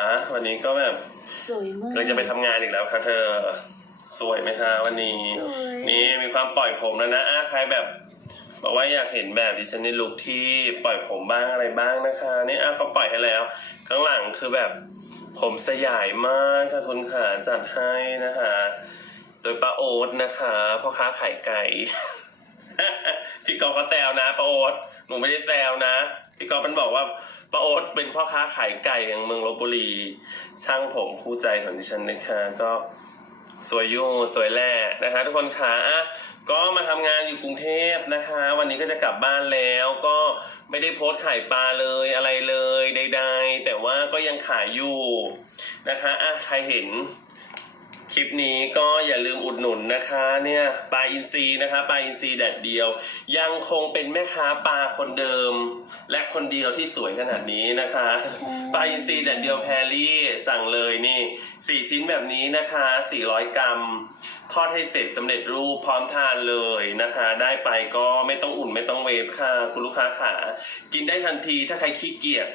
อะวันนี้ก็แบบสวยมากเราจะไปทำงานอีกแล้วค่ะเธอ สวยไหมคะวันนี้ สวย นี่มีความปล่อยผมแล้วนะอะใครแบบ บอกว่าอยากเห็นแบบดิฉันในลุคที่ปล่อยผมบ้างอะไรบ้างนะคะ นี่อะเขาปล่อยให้แล้ว ข้างหลังคือแบบผมสยายมากค่ะคุณขาจัดให้นะคะ โดยป้าโอ๊ตนะคะพ่อค้าขายไก่ พี่กอฟก็แซวนะป้าโอ๊ตหนูไม่ได้แซวนะ พี่กอฟมันบอกว่า ป้าโอ๊ตเป็นพ่อค้าขายไก่อย่างเมืองลบบุรี ช่างผมคู่ใจของดิฉันนะคะก็สวยยุ่สวยแล่นะคะ ทุกคนคะอะก็มาทำงานอยู่กรุงเทพนะคะ วันนี้ก็จะกลับบ้านแล้วก็ไม่ได้โพสต์ขายปลาเลยอะไรเลยใด ๆ แต่ว่าก็ยังขายอยู่นะคะอะใครเห็น คลิปนี้ก็อย่าลืมอุดหนุนนะคะเนี่ยปลาอินทรีนะคะปลาอินทรีแดดเดียว ยังคงเป็นแม่ค้าปลาคนเดิม และคนเดียวที่สวยขนาดนี้นะคะปลาอินทรีแดดเดียวแพรลี่สั่งเลยนี่สี่ชิ้นแบบนี้นะคะ 400 กรัม ทอดให้เสร็จสำเร็จรูปพร้อมทานเลยนะคะ ได้ไปก็ไม่ต้องอุ่นไม่ต้องเวฟค่ะ คุณลูกค้าขากินได้ทันทีถ้าใครขี้เกียจ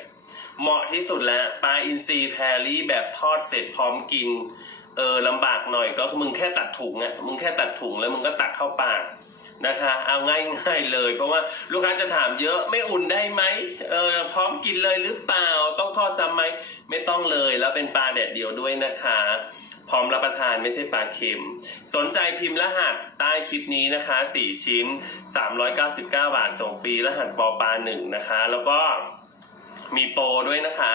เหมาะที่สุดแล้วปลาอินทรีแพรลี่แบบทอดเสร็จพร้อมกิน เออลำบากหน่อยก็มึงแค่ตัดถุงอะ่ะมึงแค่ตัดถุงแล้วมึงก็ตักเข้าปากนะคะ เอาง่ายๆเลย เพราะว่าลูกค้าจะถามเยอะไม่อุ่นได้ไหมเออพร้อมกินเลยหรือเปล่าต้องทอดซ้ำไหมไม่ต้องเลยแล้วเป็นปลาแดดเดียวด้วยนะคะ พร้อมรับประทานไม่ใช่ปลาเค็ม สนใจพิมพ์รหัสใต้คลิปนี้นะคะ 4 ชิ้น 399 บาทส่งฟรีรหัสปอปลาหนึ่งนะคะ แล้วก็ มีโปรด้วยนะคะ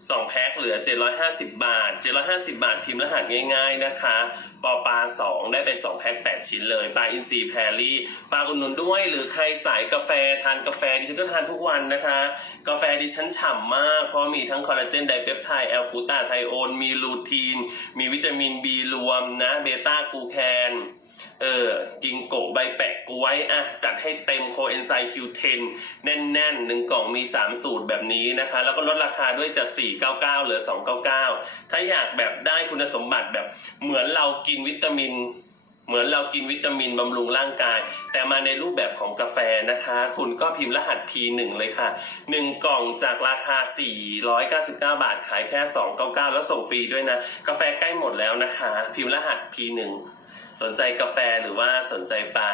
2 แพ็คเหลือ 750 บาท 750 บาทพิมพ์รหัสง่ายๆนะคะ ปอปลา2 ได้ไป 2 แพ็ค 8 ชิ้นเลย ปลาอินทรีแพรลี่ ปลาอุดหนุนด้วย หรือใครสายกาแฟทานกาแฟดิฉันก็ทานทุกวันนะคะ กาแฟดิฉันฉ่ำมาก เพราะมีทั้งคอลลาเจนไดเปปไทด์แอลกูตาไทโอน มีลูทีน มีวิตามิน B รวมนะ เบต้ากูแคน เออ กิงโกะใบแปะกล้วยอะ จัดให้เต็มโคเอนไซม์ Q10 แน่นๆหนึ่งกล่องมี 3 สูตรแบบนี้นะคะ แล้วก็ลดราคาด้วยจาก 499 เหลือ 299 ถ้าอยากแบบได้คุณสมบัติแบบเหมือนเรากินวิตามินเหมือนเรากินวิตามินบำรุงร่างกาย แต่มาในรูปแบบของกาแฟนะคะ คุณก็พิมพ์รหัส P1 เลยค่ะ 1 กล่องจากราคา 499 บาทขายแค่ 299 แล้วส่งฟรีด้วยนะ กาแฟใกล้หมดแล้วนะคะ พิมพ์รหัส P1 สนใจกาแฟหรือว่าสนใจปลา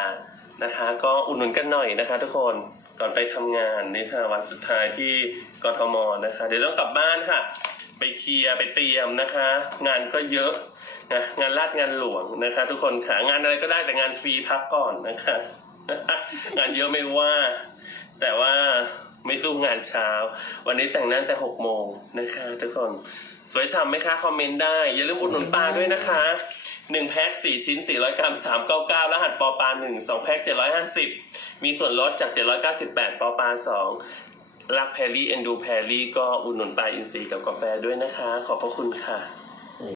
นะคะ ก็อุดหนุนกันหน่อยนะคะ ทุกคนก่อนไปทำงานนี่ค่ะวันสุดท้ายที่กทมนะคะ เดี๋ยวต้องกลับบ้านค่ะ ไปเคลียร์ไปเตรียมนะคะ งานก็เยอะนะงานลาดงานหลวงนะคะ ทุกคนขางานอะไรก็ได้แต่งานฟรีพักก่อนนะคะ งานเยอะไม่ว่า แต่ว่าไม่สู้งานเช้า วันนี้แต่งนั้นแต่หกโมงนะคะ ทุกคนสวยฉ่ำไหมคะ คอมเมนต์ได้ อย่าลืมอุดหนุนปลาด้วยนะคะ หนึ่งแพ็กสี่ชิ้นสี่ร้อยกรัมสามเก้าเก้ารหัสปอปลาหนึ่งสองแพ็กเจ็ดร้อยห้าสิบมีส่วนลดจากเจ็ดร้อยเก้าสิบแปดปอปลาสองรักแพรลี่เอนดูแพรลี่ก็อุดหนุนปลาอินทรีย์กับกาแฟด้วยนะคะ ขอบพระคุณค่ะ